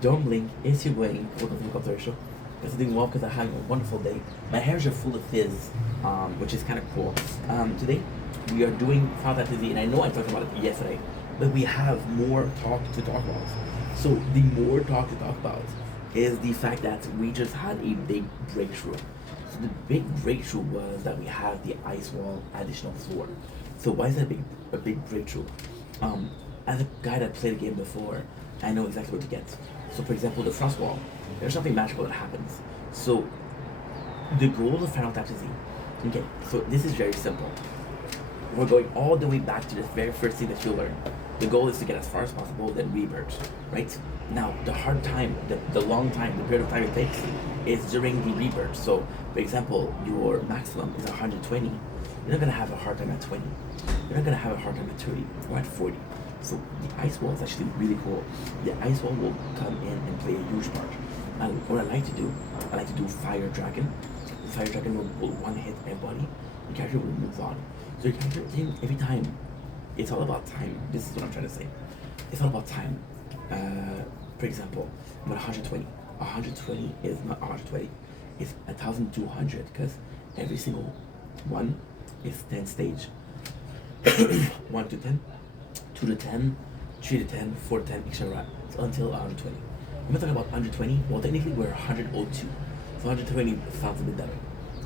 Don't blink, it's your brain. Welcome to the Culture Show. Guys, I'm doing well because I'm having a wonderful day. My hairs are full of fizz, which is kind of cool. Today, we are doing Final Fantasy, and I know I talked about it yesterday, but we have more talk to talk about. So, the more talk to talk about is the fact that we just had a big breakthrough. So, the big breakthrough was that we have the Ice Wall additional floor. So, why is that a big breakthrough? As a guy that played the game before, I know exactly what to get. So, for example, the Frost Wall, there's something magical that happens. So, the goal of Final Fantasy, okay, so this is very simple. We're going all the way back to the very first thing that you learn. The goal is to get as far as possible, then rebirth, right? Now, the hard time, the long time, the period of time it takes is during the rebirth. So, for example, your maximum is 120. You're not gonna have a hard time at 20. You're not gonna have a hard time at 30 or at 40. So the ice wall is actually really cool. The ice wall will come in and play a huge part. And what I like to do, I like to do Fire Dragon. The Fire Dragon will one hit everybody. The character will move on. So your character, every time, it's all about time. This is what I'm trying to say. It's all about time. For example, I'm at 120. 120 is not 120. It's 1,200 because every single one is 10 stage. 1 to 10. 2 to 10, 3 to 10, 4 to 10, etc. Until 120. When we talk about 120, well, technically we're 102. So 120 sounds a bit better.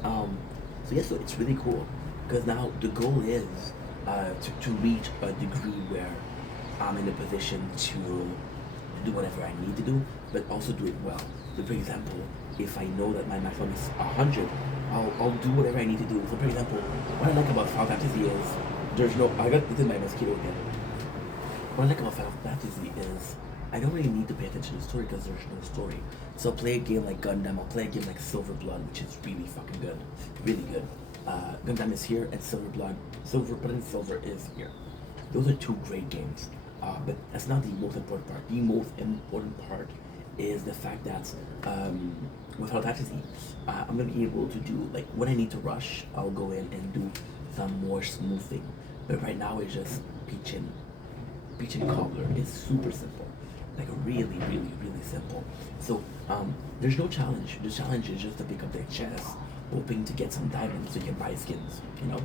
So yeah, so it's really cool because now the goal is to reach a degree where I'm in a position to do whatever I need to do, but also do it well. So for example, if I know that my maximum is 100, I'll do whatever I need to do. So for example, what I like about Final Fantasy is there's no, I got bitten by a mosquito again. What I like about Final Fantasy is I don't really need to pay attention to the story because there's no story. So I'll play a game like Gundam, I'll play a game like Silver Blood, which is really fucking good. Really good. Gundam is here and Silver Blood. Blood and Silver is here. Those are two great games. But that's not the most important part. The most important part is the fact that with Final Fantasy, I'm gonna be able to do like when I need to rush, I'll go in and do some more smoothing. But right now it's just Peach and Cobbler. It's super simple, like really, really, really simple. So there's no challenge. The challenge is just to pick up their chest, hoping to get some diamonds so you can buy skins. You know.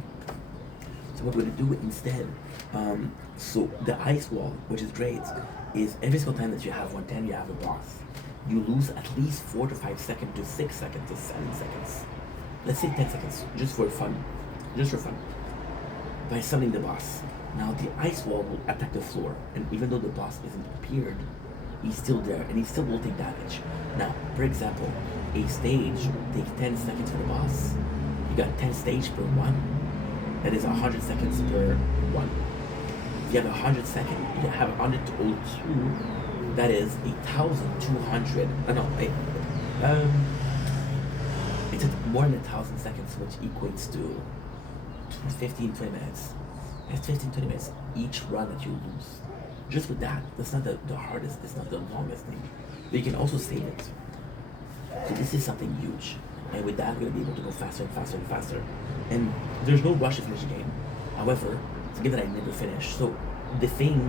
So what we're gonna do instead, so the ice wall, which is great, is every single time that you have 110, you have a boss. You lose at least 4 to 5 seconds to 6 seconds to 7 seconds. Let's say 10 seconds, just for fun. Just for fun. By summoning the boss. Now the ice wall will attack the floor, and even though the boss isn't appeared, he's still there, and he still will take damage. Now, for example, a stage takes 10 seconds for the boss. You got 10 stage per one. That is 100 seconds per one. If you have 100 seconds, you have 102. That is 1,200. It's more than 1,000 seconds, which equates to 15, 20 minutes. That's 15, 20 minutes each run that you lose. Just with that, that's not the hardest, it's not the longest thing. But you can also save it. So this is something huge. And with that, we're going to be able to go faster and faster and faster. And there's no rush to finish the game. However, it's a game that I never finished. So the thing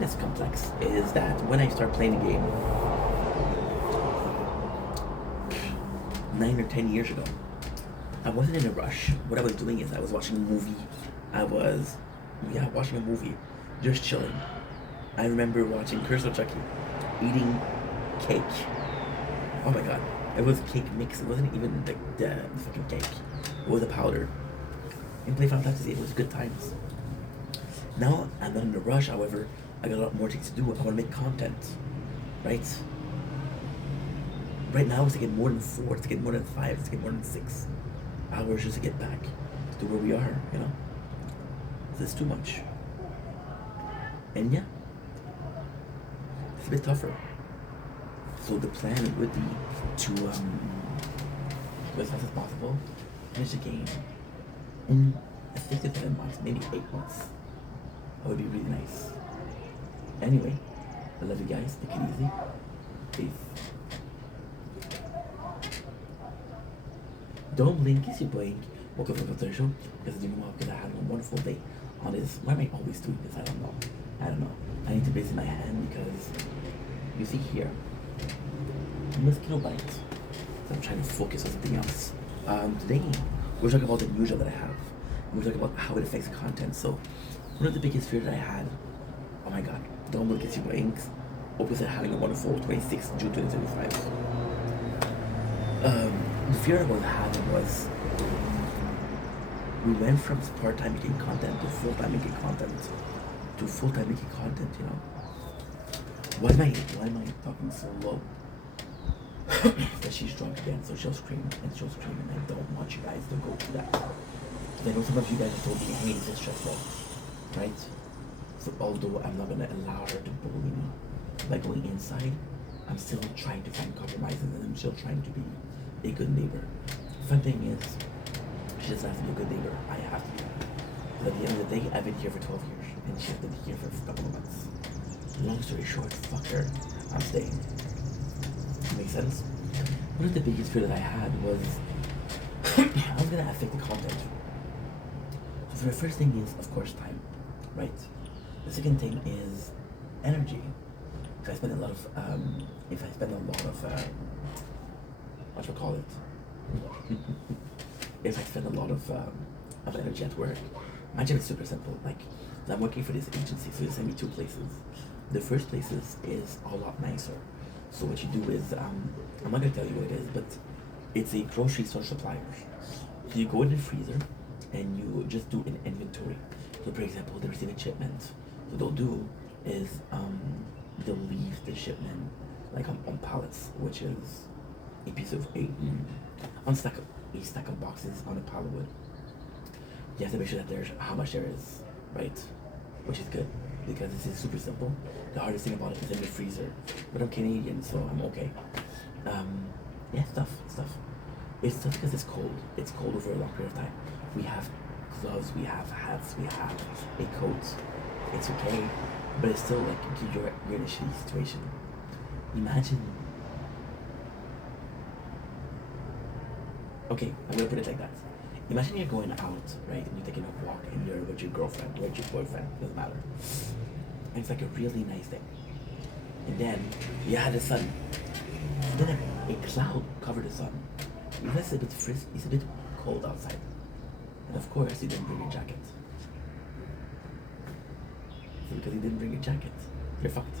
that's complex is that when I start playing the game 9 or 10 years ago, I wasn't in a rush. What I was doing is I was watching a movie. I was, watching a movie, just chilling. I remember watching Curse of Chucky, eating cake. Oh my god, it was cake mix. It wasn't even like the fucking cake. It was a powder. And play Final Fantasy, it was good times. Now I'm not in a rush. However, I got a lot more things to do. I want to make content, right? Right now, it's to get more than 4, it's to get more than 5, it's to get more than 6 hours just to get back to where we are, you know? So it's too much. And yeah, it's a bit tougher. So the plan would be to, go as fast as possible, finish the game in 6 to 7 months, maybe 8 months. That would be really nice. Anyway, I love you guys. Take it easy. Peace. Don't blink, kiss your blink. woke up for the third show because I didn't walk because I had a wonderful day on this. Why am I always doing this? I don't know. I need to base in my hand because you see here, mosquito bites. So I'm trying to focus on something else. Today, we're talking about the new job that I have. We're talking about how it affects content. So, one of the biggest fears that I had, oh my god, don't look at Super Inks. Opposite having a wonderful 26th June 2025. The fear I was having was we went from part-time making content to full-time making content to full-time making content, you know. Why am I talking so low? But she's drunk again, so she'll scream and I don't want you guys to go through that. Because I know some of you guys have told me, hey, this is stressful, right? So although I'm not gonna allow her to bully me by going inside, I'm still trying to find compromises and I'm still trying to be a good neighbor. Fun thing is, she doesn't have to be a good neighbor. I have to be. But at the end of the day, I've been here for 12 years and she's been here for a couple of months. Long story short, fuck her. I'm staying. Makes sense? One of the biggest fear that I had was I was gonna affect the content. So the first thing is, of course, time, right? The second thing is energy. If I spend a lot of, what do you call it? If I spend a lot of energy at work, my job is super simple. Like, I'm working for this agency, so they send me two places. The first place is a lot nicer. So what you do is, I'm not gonna tell you what it is, but it's a grocery store supplier. So you go in the freezer and you just do an inventory. So for example, they receive a shipment. So what they'll do is they'll leave the shipment like on pallets, which is a piece of a stack of boxes on a pile of wood. You have to make sure that there's how much there is, right? Which is good because this is super simple. The hardest thing about it is in the freezer, but I'm Canadian, so I'm okay. Yeah, stuff. It's tough because it's cold. It's cold over a long period of time. We have gloves, we have hats, we have a coat. It's okay, but it's still like you're in a shitty situation. Imagine. Okay, I'm gonna put it like that. Imagine you're going out, right, and you're taking a walk, and you're with your girlfriend, with your boyfriend, doesn't matter. And it's like a really nice day. And then you had the sun. And then a cloud covered the sun. You realize it's a bit cold outside. And of course, you didn't bring your jacket. So because you didn't bring your jacket, you're fucked.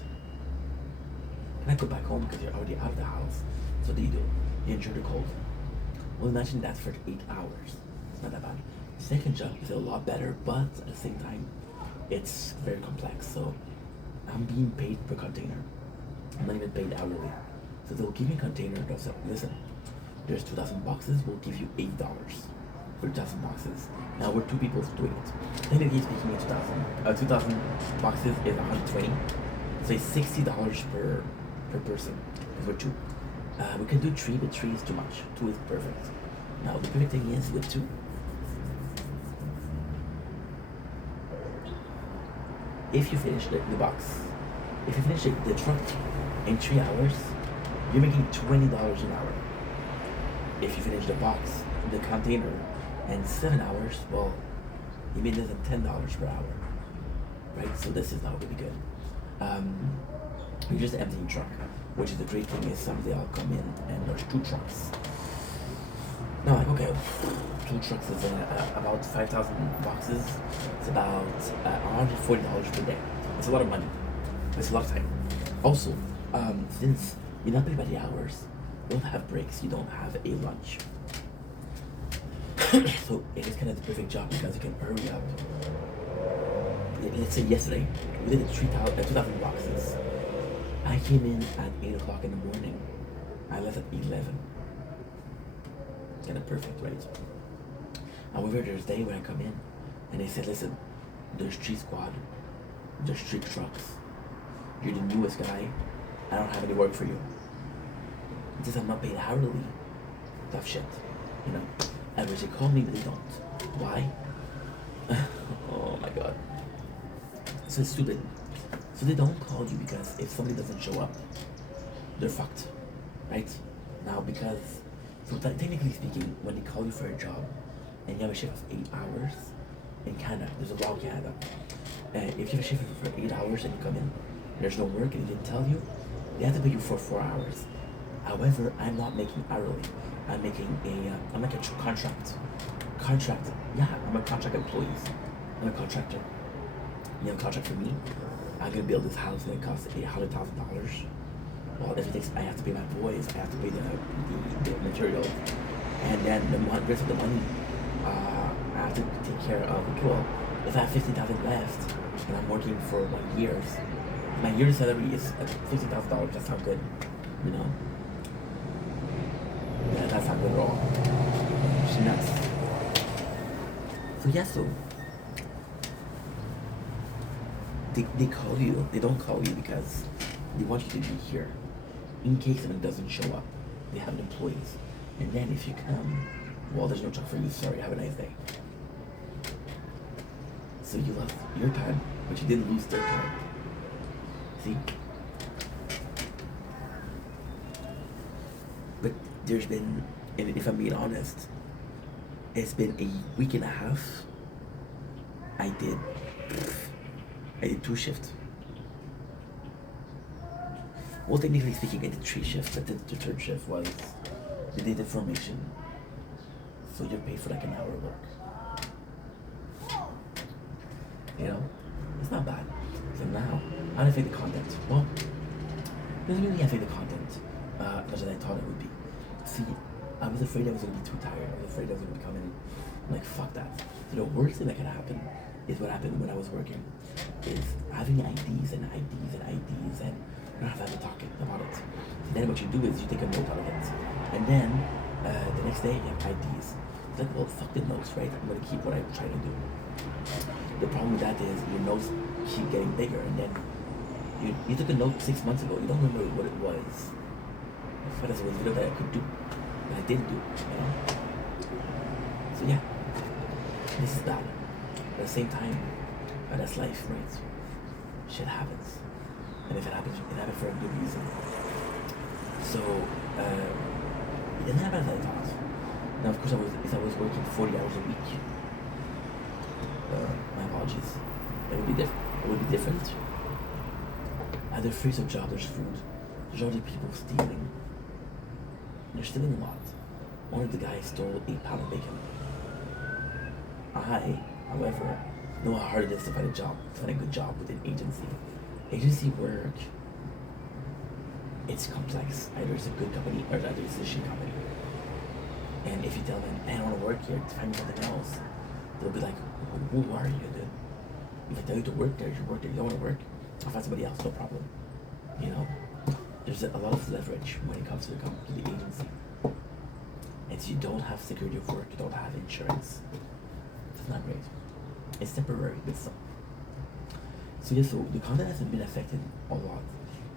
And I go back home because you're already out of the house. So what do? You endure the cold. Well, imagine that for 8 hours. It's not that bad. The second job is a lot better, but at the same time, it's very complex. So I'm being paid per container. I'm not even paid hourly. So they'll give me a container. They'll say, listen, there's 2,000 boxes. We'll give you $8 for 2,000 boxes. Now we're two people doing it. Technically speaking, 2,000 boxes is 120. So it's $60 per person because we're two. We can do 3, but 3 is too much. 2 is perfect. Now the perfect thing is with 2. If you finish the box, if you finish the truck in 3 hours, you're making $20 an hour. If you finish the box, the container, in 7 hours, well, you made less than $10 per hour, right? So this is not really good. You're just emptying truck, which is the great thing is someday I'll come in and there's 2 trucks. No, like, okay, 2 trucks is about 5,000 boxes. It's about $140 per day. It's a lot of money. It's a lot of time. Also, since you're not paid by the hours, you don't have breaks, you don't have a lunch. So it is kind of the perfect job because you can hurry up. Let's say yesterday, we did 2,000 boxes. I came in at 8 o'clock in the morning. I left at 11. Kind of perfect, right? However, there's a day when I come in and they said, listen, there's 3 squad, there's 3 trucks. You're the newest guy. I don't have any work for you. It says I'm not paid hourly. Tough shit, you know. I wish they call me, but they don't. Why? Oh my god. So it's stupid. So they don't call you because if somebody doesn't show up, they're fucked, right? Now because, so technically speaking, when they call you for a job, and you have a shift of 8 hours in Canada, there's a law in Canada. If you have a shift for 8 hours and you come in, and there's no work and they didn't tell you, they have to pay you for 4 hours. However, I'm not making hourly. I'm making I'm like a contract. Contract, yeah, I'm a contract employee. I'm a contractor. You have a contract for me. I'm gonna build this house and it costs $800,000. Well, everything I have to pay my boys, I have to pay the materials, and then the rest of the money, I have to take care of. Okay, well, if I have 50,000 left and I'm working for 1 year, my yearly salary is $50,000. That's not good, you know. Yeah, that's not good at all. She's nuts. So yeah, so they call you. They don't call you because they want you to be here. In case someone doesn't show up, they have employees. And then if you come, well, there's no job for you. Sorry, have a nice day. So you lost your time, but you didn't lose their time. See? But there's been, and if I'm being honest, it's been a week and a half. I did 2 shifts. Well, technically speaking, I did 3 shifts, but the third shift was the data formation. So you're paid for like an hour work. You know? It's not bad. So now, how do I affect the content? Well, it doesn't really affect the content as much as I thought it would be. See, I was afraid I was going to be too tired. I was afraid I was going to be coming. I'm like, fuck that. So the worst thing that can happen is what happened when I was working, is having IDs and IDs and IDs and you don't have to talk about it. So then what you do is you take a note out of it. And then the next day you have IDs. It's like, well, fuck the notes, right? I'm going to keep what I'm trying to do. The problem with that is your notes keep getting bigger, and then you took a note 6 months ago. You don't remember what it was. I thought it was a video that I could do, but I didn't do, you know? So yeah, this is bad. But at the same time, that's life, right? Shit happens. And if it happens for a good reason. So, it didn't happen as I thought. Now, of course, if I was working 40 hours a week, my apologies, it would be different. It would be different. There's free of job, there's food. There's already people stealing. They're stealing a lot. One of the guys stole 8 pounds of bacon. I, however, know how hard it is to find a good job with an agency. Agency work, it's complex. Either it's a good company or either it's a shit company. And if you tell them, I don't want to work here, find me something else, they'll be like, who are you, dude? If I tell you to work there, you work there. You don't want to work, I'll find somebody else, no problem. You know? There's a lot of leverage when it comes to the agency. And so you don't have security of work, you don't have insurance. It's not great. It's temporary, but some. So yeah, so the content hasn't been affected a lot.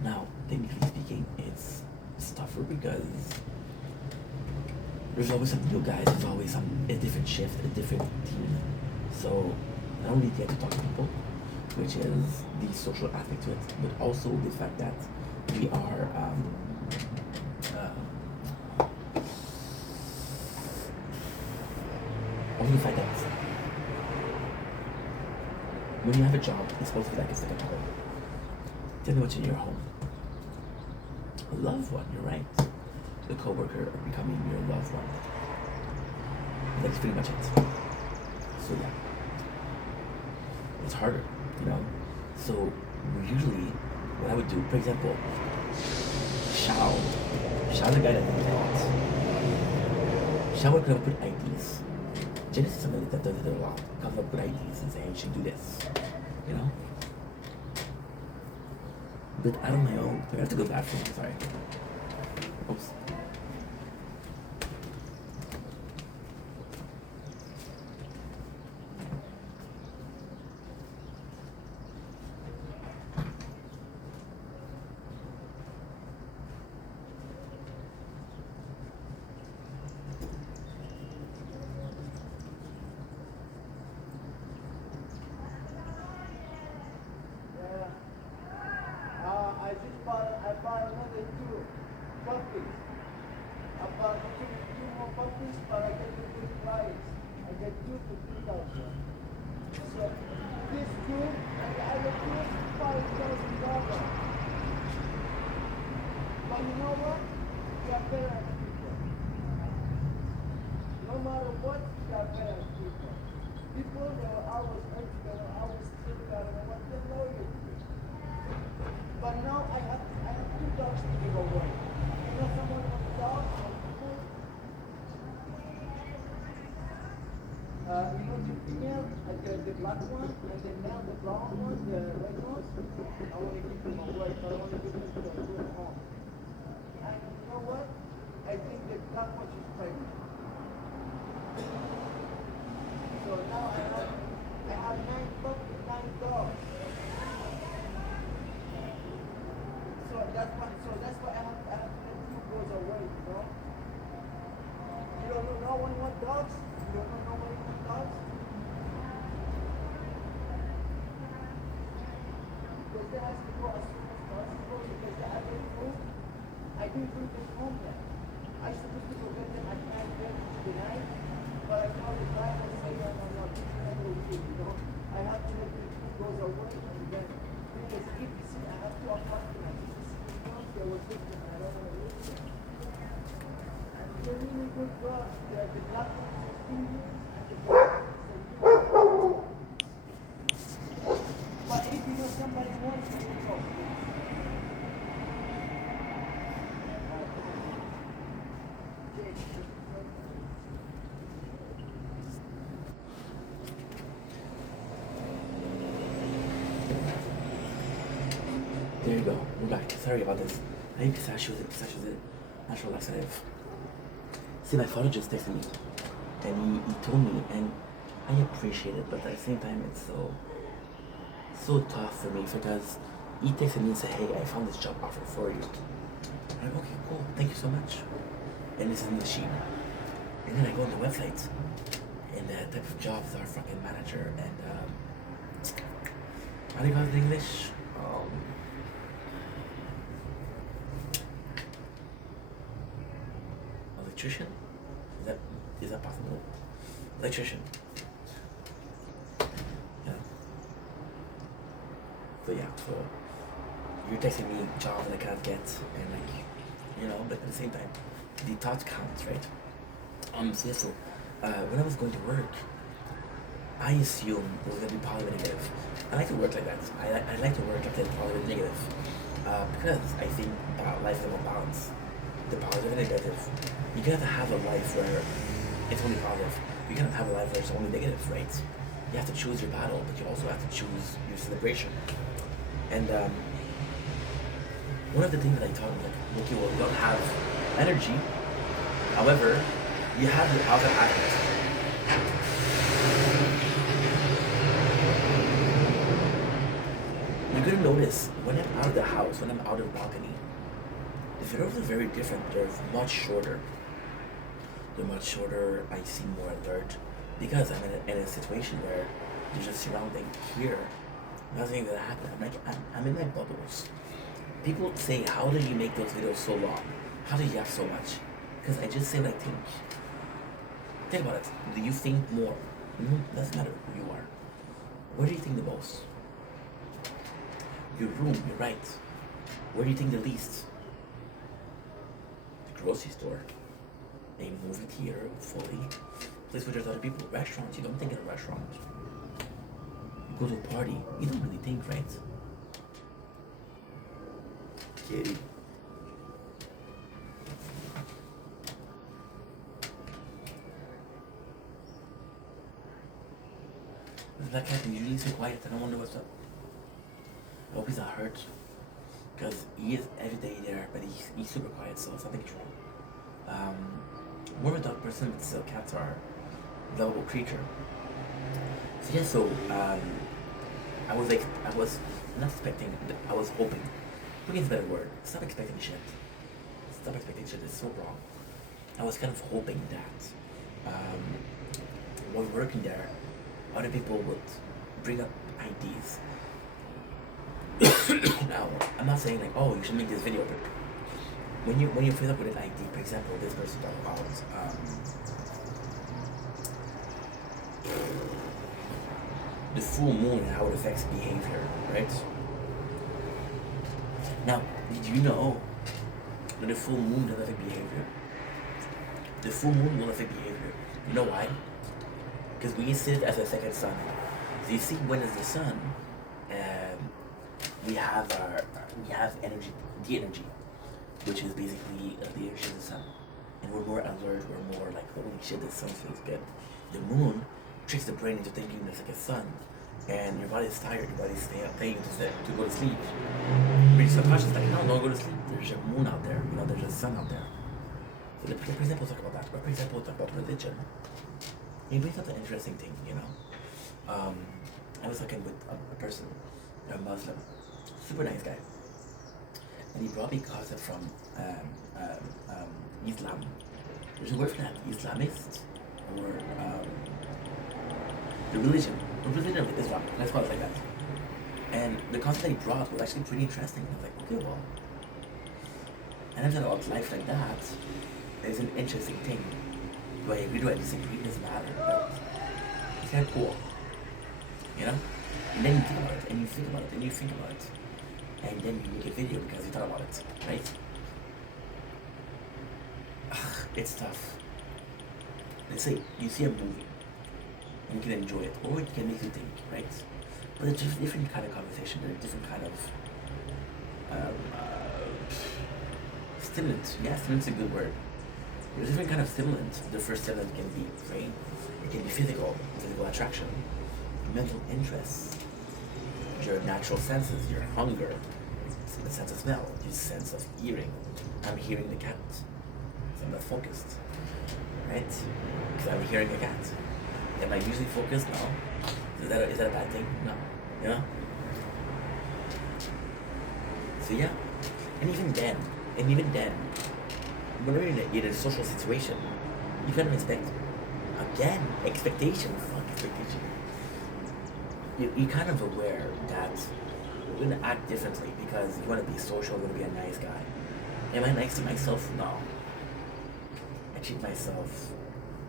Now, technically speaking, it's tougher because there's always some new guys, there's always a different shift, a different team. So not only do you have to talk to people, which is the social aspect to it, but also the fact that we are only the fact that when you have a job, it's supposed to be like a second home. Tell me what's in your home. A loved one, you're right. The coworker becoming your loved one. That's pretty much it. So yeah, it's harder, you know. So usually, what I would do, for example, Shao the guy that did a lot. Shao would come up with IDs. Genesis is somebody that does it a lot. Comes up with IDs and say, hey, you should do this, you know. But out of my own, I have to go to the bathroom. Sorry. Oops. I bought another 2 puppies. this room and the other room, $5,000. But you know what? You are better than people. No matter what, you are better than people. People, they will always hurt you, they will always think that they want to know you. But now I have two dogs to give away. You know someone wants a dog? You know the female, the black one, and the male, the brown one, the red one? I want to give them away, but I want to give them to a good home. And you know what? I think the black one is pregnant. So now I have 9 dogs. So that's why I have to let two goes away, you know? You don't know no one wants dogs? You don't know nobody wants dogs? Because they have to go as soon as possible because they are very moved. I didn't bring them home yet. I supposed to go get them at 9:30 tonight, but I called the driver and said, no, this is not going to you know? I have to let the two goes away and then, because if you see, I have 2 apartments. They will take them, I don't want to lose them. And they're really good dogs. The black one is 15 years and the black one is 1 year. But if you know somebody wants to go, There you go. We're back. Sorry about this. I think pistachios is a natural laxative. See, my father just texted me, and he told me, and I appreciate it, but at the same time, it's so tough for me because he texted me and said, "Hey, I found this job offer for you." And I'm okay, cool, thank you so much. And this is in the sheet. And then I go on the website, and the type of jobs are fucking manager and how do you call it in English? Electrician? Is that possible? Electrician. Yeah. So yeah, so you're texting me jobs that I can't get and like, you know, but at the same time, the thought counts, right? So yeah, so when I was going to work, I assumed it was gonna be positive and negative. I like to work like that. I like to work like that positive and negative. Because I think life is about balance. The positive and negative. You cannot have a life where it's only positive. You cannot have a life where it's only negative, right? You have to choose your battle, but you also have to choose your celebration. And one of the things that I taught him, like, okay, well, you don't have energy. However, you have the other aspect. You're gonna notice when I'm out of the house, when I'm out of the balcony, the videos are very different. They're much shorter. I seem more alert because I'm in a situation where there's just surrounding here. Nothing that happened. I'm in my bubbles. People say, how do you make those videos so long? How do you have so much? Because I just say what I think. Think about it. Do you think more? No, doesn't matter who you are. Where do you think the most? Your room, you're right. Where do you think the least? The grocery store. A movie theater, fully. Place where there's other people. Restaurants, you don't think in a restaurant. You go to a party, you don't really think, right? Kitty. That cat is usually so quiet, I don't wonder what's up. I hope he's not hurt. Because he is every day there, but he's super quiet, so something's wrong. More of a dog person, but still cats are a lovable creature. So yeah, so I was not expecting, I was hoping. Hoping is a better word. Stop expecting shit. Stop expecting shit, it's so wrong. I was kind of hoping that while working there, other people would bring up ideas. Now, I'm not saying like, oh, you should make this video, but when you fill up with an idea, for example, this person talked about the full moon and how it affects behavior, right? Now, did you know that the full moon doesn't affect behavior? The full moon will affect behavior. You know why? Because we see it as a second sun. So you see, when it's the sun, we have energy, the energy, which is basically the energy of the sun, and we're more alert. We're more like, holy shit, the sun feels good. The moon tricks the brain into thinking there's like a sun, and your body's tired. Your body's paying to go to sleep. But your subconscious is like, no, don't go to sleep. There's a moon out there. You know, there's a sun out there. So for example, talk about that. Or for example, talk about religion. It brings up an interesting thing, you know. I was talking with a person, a Muslim, super nice guy, and he brought me concept from Islam. There's a word for that, Islamist, or the religion of Islam. Let's call it like that. And the concept that he brought was actually pretty interesting. I was like, okay, well, and I've thought about life like that. It's an interesting thing. Do I agree? Do I disagree? It doesn't matter. But it's kind of cool, you know. And then you think about it, and you think about it, and you think about it, and then you make a video because you thought about it, right? It's tough. Let's say you see a movie, and you can enjoy it, or it can make you think, right? But it's just different kind of conversation. There's different kind of stimulant. Yeah, stimulant's a good word. There's different kind of stimulant. The first stimulant can be brain, it can be physical attraction, mental interests, your natural senses, your hunger, the sense of smell, your sense of hearing. I'm hearing the cat, so I'm not focused, right? Because I'm hearing a cat. Am I usually focused? No. Is that a bad thing? No. You know? So yeah, and even then, whenever you're in a social situation, you kind of expect, again, expectation. You're kind of aware that you're going to act differently because you want to be social, you want to be a nice guy. Am I nice to myself? No. I treat myself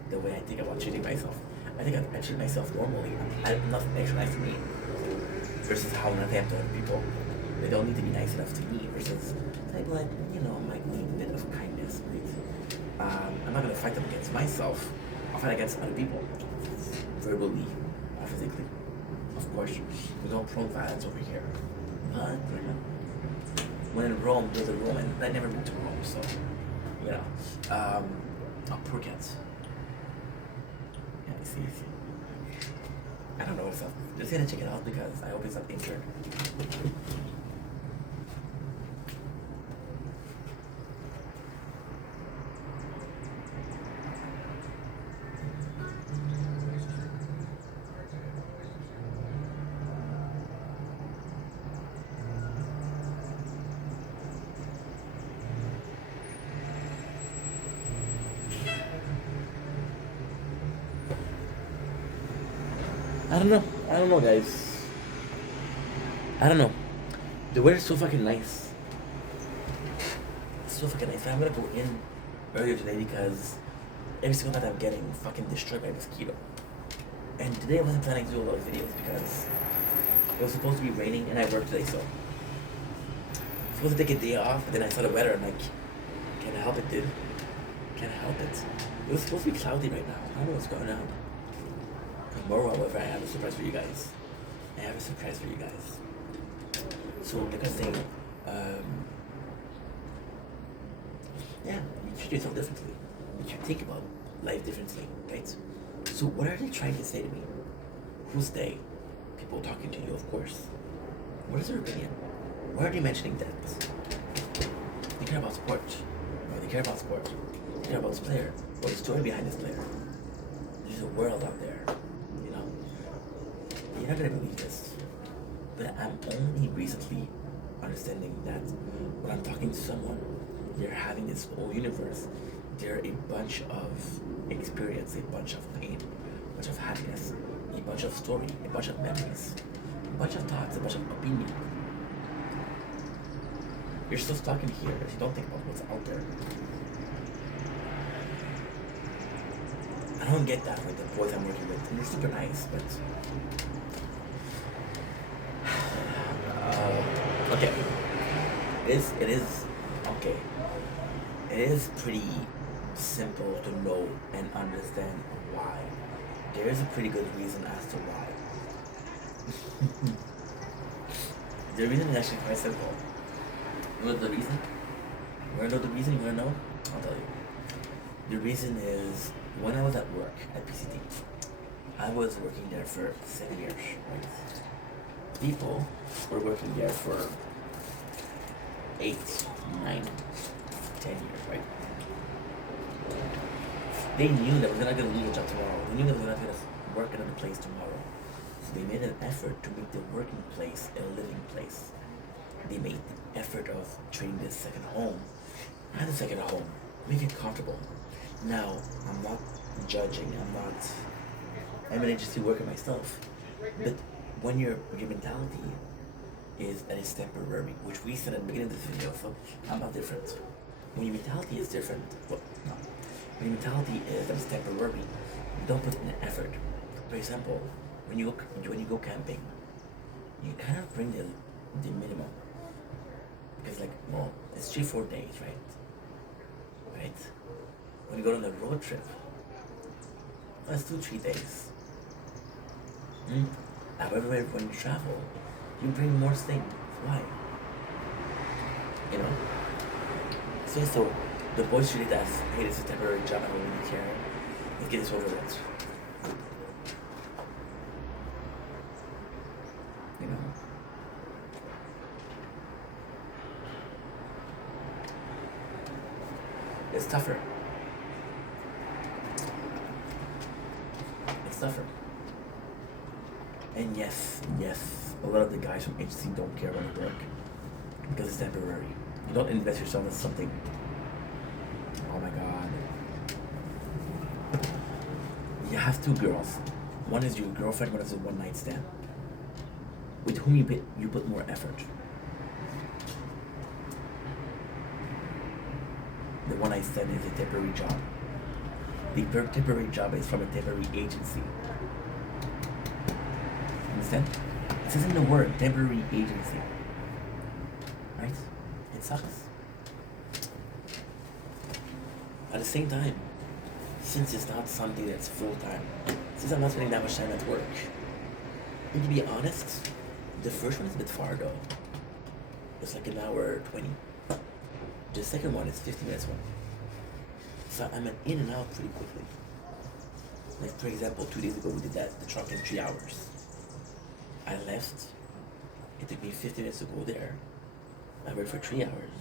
the way I think about treating myself. I think I treat myself normally. I'm not extra nice to me versus how nice I am to other people. They don't need to be nice enough to me versus I'd be like, you know, I might need a bit of kindness, right? I'm not going to fight them against myself. I'll fight against other people, verbally or physically. Of course, we don't promote violence over here. But, you know, when in Rome, there's a Roman. I've never been to Rome, so, you know. Poor cats. Yeah, I see. I don't know what's up. Just gonna check it out because I hope it's not injured. I don't know, guys. I don't know. The weather's so fucking nice. It's so fucking nice. I'm gonna go in earlier today because every single night I'm getting fucking destroyed by a mosquito. And today I wasn't planning to do a lot of videos because it was supposed to be raining and I worked today, so I was supposed to take a day off, but then I saw the weather and like, can't help it, dude. Can't help it. It was supposed to be cloudy right now. I don't know what's going on. Tomorrow, however, I have a surprise for you guys. So, like I was saying, yeah, you treat yourself differently. You think about life differently, right? So, what are they trying to say to me? Who's they? People talking to you, of course. What is their opinion? Why are they mentioning that? They care about sport. Or they care about sport. They care about this player. Or the story behind this player. There's a world out there. You're not gonna believe this, but I'm only recently understanding that when I'm talking to someone, they're having this whole universe. They're a bunch of experience, a bunch of pain, a bunch of happiness, a bunch of story, a bunch of memories, a bunch of thoughts, a bunch of opinion. You're still stuck in here if you don't think about what's out there. I don't get that with the boys I'm working with. And they're super nice, but Okay. It is okay. It is pretty simple to know and understand why. There is a pretty good reason as to why. The reason is actually quite simple. You know the reason? You wanna know the reason? You wanna know? I'll tell you. The reason is when I was at work at PCT, I was working there for 7 years, right? People were working there for 8, 9, 10 years, right? They knew that we're not gonna lose a job tomorrow. They knew that we're not gonna work another place tomorrow. So they made an effort to make the working place a living place. They made the effort of treating this second home as a second home. Make it comfortable. Now, I'm not judging, I'm an agency worker myself. But when your mentality is that it's temporary, which we said at the beginning of this video, so I'm not different. When your mentality is different, well, no. When your mentality is that it's temporary, you don't put in an effort. For example, when you go camping, you kind of bring the minimum. Because like, well, it's 3-4 days, right? Right? When you go on a road trip, that's 2-3 days. However, when you travel, you bring more things. Why? You know? So the boys treat it as, hey, this is a temporary job, I don't really care. Let's get this over with. You know? It's tougher. It's tougher. And yes, a lot of the guys from agency don't care about the work because it's temporary. You don't invest yourself in something. Oh my god. You have 2 girls. One is your girlfriend, one is a one-night stand. With whom you put more effort. The one-night stand is a temporary job. The temporary job is from a temporary agency. Understand? It says in the word temporary agency. Right? It sucks. At the same time, since it's not something that's full time, since I'm not spending that much time at work, and to be honest, the first one is a bit far though. It's like 1:20. The second one is 50 minutes one. So I'm in and out pretty quickly. Like for example, 2 days ago we did that, the truck in 3 hours. I left, it took me 50 minutes to go there. I worked for 3 hours.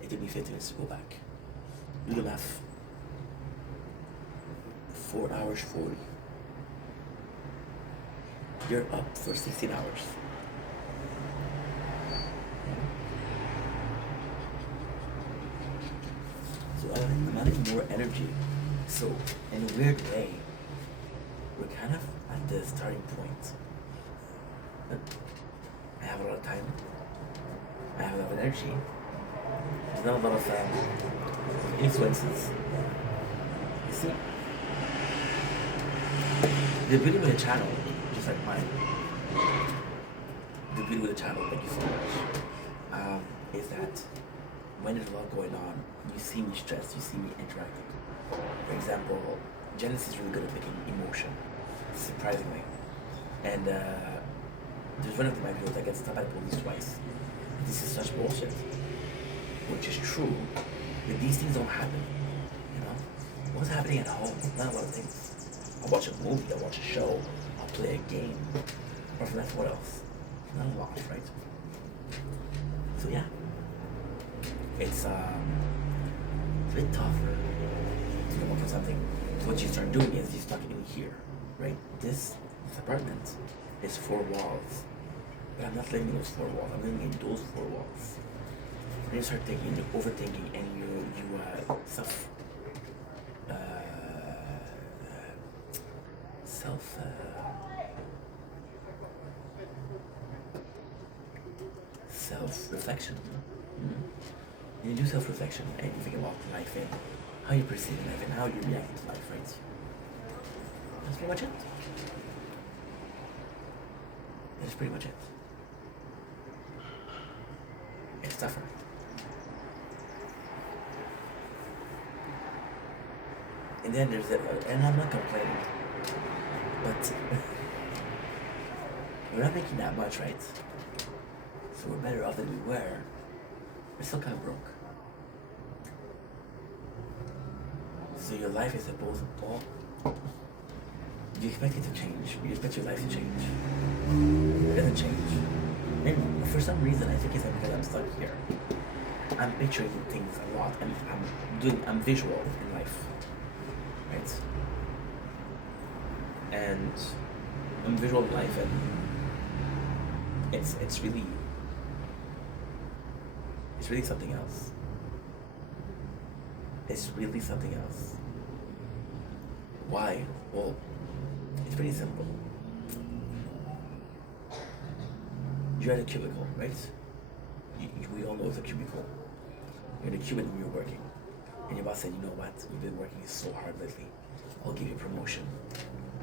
It took me 50 minutes to go back. Do the math. 4 hours 40. You're up for 16 hours. So I'm adding more energy. So in a weird way, we're kind of at the starting point. I have a lot of time. I have a lot of energy. There's not a lot of influences. You see? The beauty with a channel, just like mine, the beauty with a channel, thank you so much, is that when there's a lot going on, you see me stressed, you see me interacting. For example, Genesis is really good at picking emotion, surprisingly. And there's one of my videos that gets stopped by the police twice. This is such bullshit, which is true, but these things don't happen, you know? What's happening at home? Not a lot of things. I'll watch a movie, I'll watch a show, I'll play a game. Apart from that, what else? Not a lot, right? So yeah, it's a bit tougher to come up with something. So what you start doing is you start in here, right? This apartment is 4 walls, but I'm not living in those 4 walls. I'm living in those 4 walls. Then you start thinking, you're overthinking, and you self reflection. And you do self reflection, and you think about life and how you perceive life and how you react to life, right? That's pretty much it. That's pretty much it. suffer. And then there's that, and I'm not complaining, but we're not making that much, right? So we're better off than we were. We're still kind of broke. So your life is supposed to, well, you expect it to change. You expect your life to change. It doesn't change. And for some reason, I think it's because I'm stuck here. I'm picturing things a lot, and I'm visual in life, right? And I'm visual in life, and it's really something else. It's really something else. Why? Well, it's pretty simple. You're at a cubicle, right? We all know it's a cubicle. You're in a cubicle when you're working. And your boss said, you know what? You've been working so hard lately. I'll give you a promotion.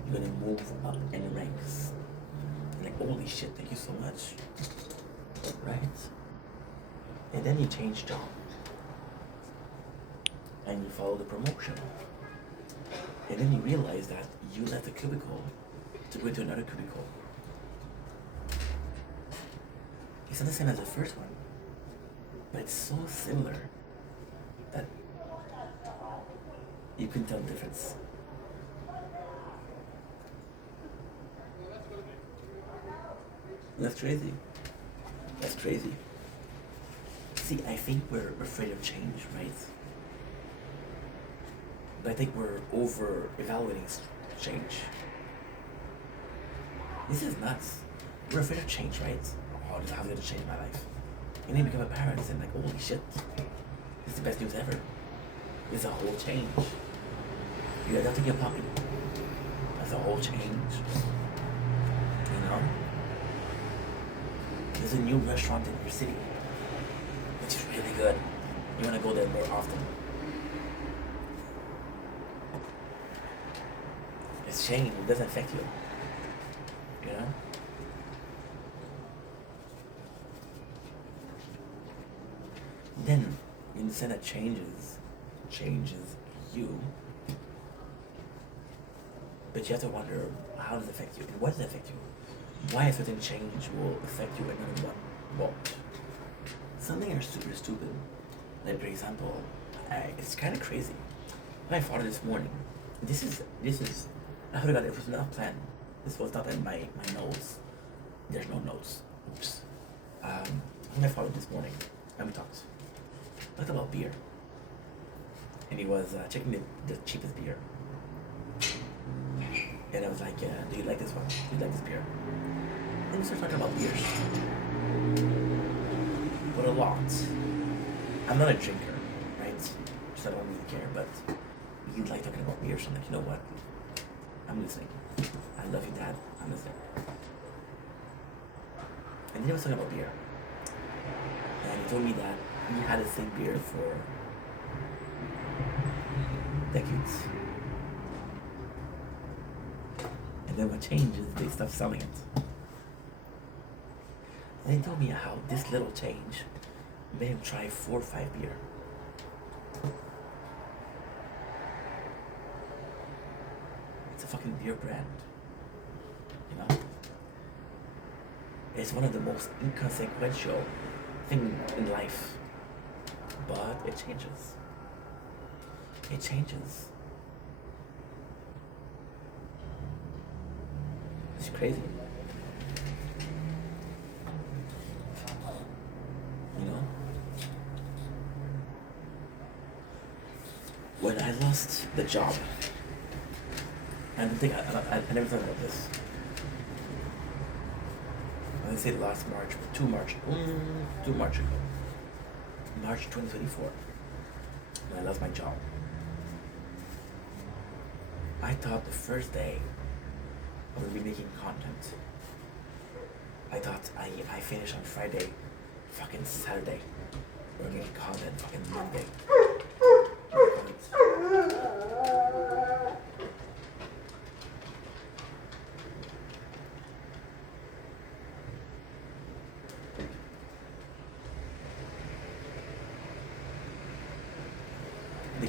You're gonna move up in ranks. And like, holy shit, thank you so much. Right? And then you change job. And you follow the promotion. And then you realize that you left the cubicle to go into another cubicle. It's not the same as the first one, but it's so similar that you can tell the difference. That's crazy. That's crazy. See, I think we're afraid of change, right? But I think we're over-evaluating change. This is nuts. We're afraid of change, right? Oh, this is how I'm gonna change my life. And then you become a parent and like, holy shit, this is the best news ever. This is a whole change. You're adopting a puppy. That's a whole change. You know? There's a new restaurant in your city, which is really good. You wanna go there more often. It's change, it doesn't affect you. You know? Then, instead of changes you, but you have to wonder, how does it affect you? And what does it affect you? Why a certain change will affect you and another one won't? Some things are super stupid. Like, for example, it's kind of crazy. My father this morning, this is, I forgot, it was not planned. This was not in my notes. There's no notes. Oops. My father this morning, and we talked about beer. And he was checking the cheapest beer. And I was like, do you like this one? Do you like this beer? And we started talking about beers. But a lot. I'm not a drinker, right? Just I don't really care, but we like talking about beers. I'm like, you know what? I'm listening. I love you, Dad. I'm listening. And then he was talking about beer. And he told me that he had the same beer for decades. And then what changed is they stopped selling it. And he told me how this little change made him try 4 or 5 beer. It's a fucking beer brand. You know? It's one of the most inconsequential things in life. But it changes. It changes. It's crazy. You know? When I lost the job, I don't think I never thought about this. I say last March, 2 March ago. March 2024. When I lost my job. I thought the first day I would be making content. I thought I finished on Friday, fucking Saturday. We're making content fucking Monday.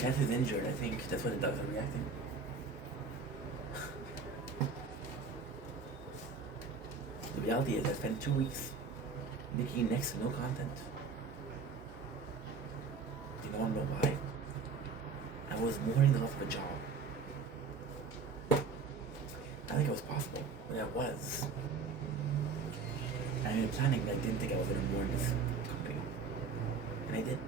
cat is injured. I think that's what the dogs are reacting. The reality is, I spent 2 weeks making next to no content. You don't want to know why? I was mourning the loss of a job. I think it was possible, but I was. I mean, planning, but I didn't think I was going to mourn this company. And I did.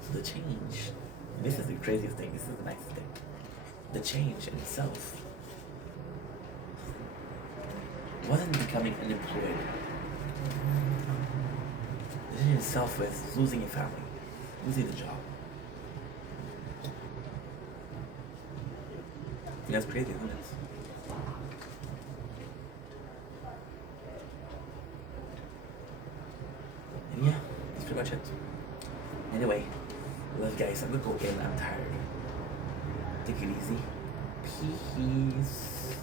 So the change, this is the craziest thing, this is the nicest thing. The change in itself wasn't becoming unemployed. The change in itself was losing your family, losing the job. That's crazy, isn't it? And yeah, that's pretty much it. Anyway, love you guys. I'm gonna go in. I'm tired. Take it easy. Peace.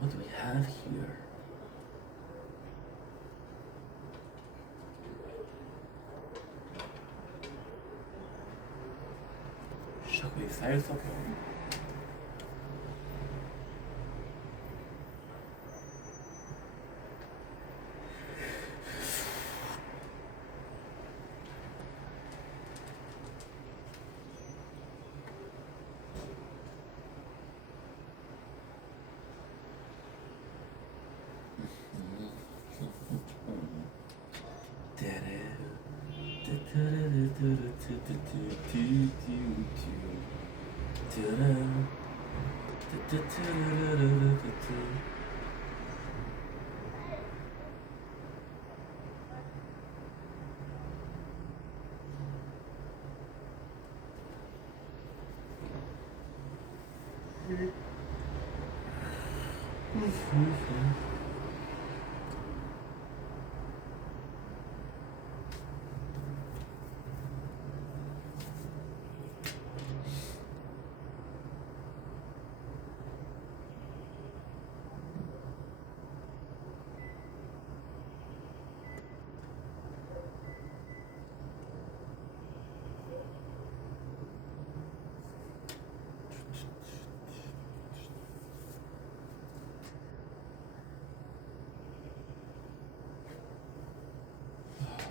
What do we have here? Shockwave saxophone.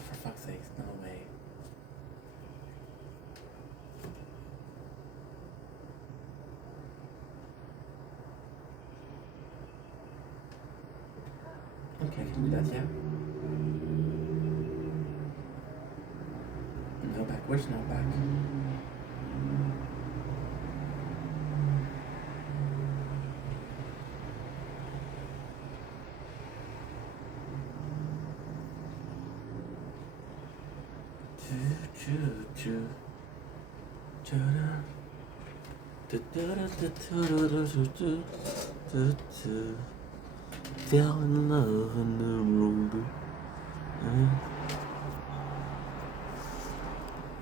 For fuck's sake, no way. Okay, I can do that, yeah. No back, where's no back? Fell in love in the road.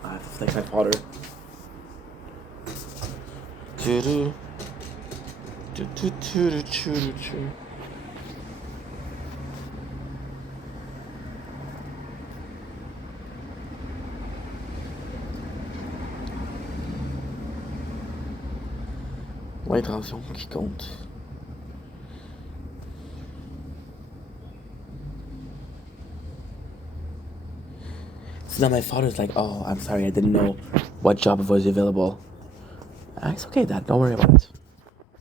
I have to flex my powder. L'intention qui compte. So now my father's like, oh, I'm sorry, I didn't know what job was available. It's okay, Dad, don't worry about it.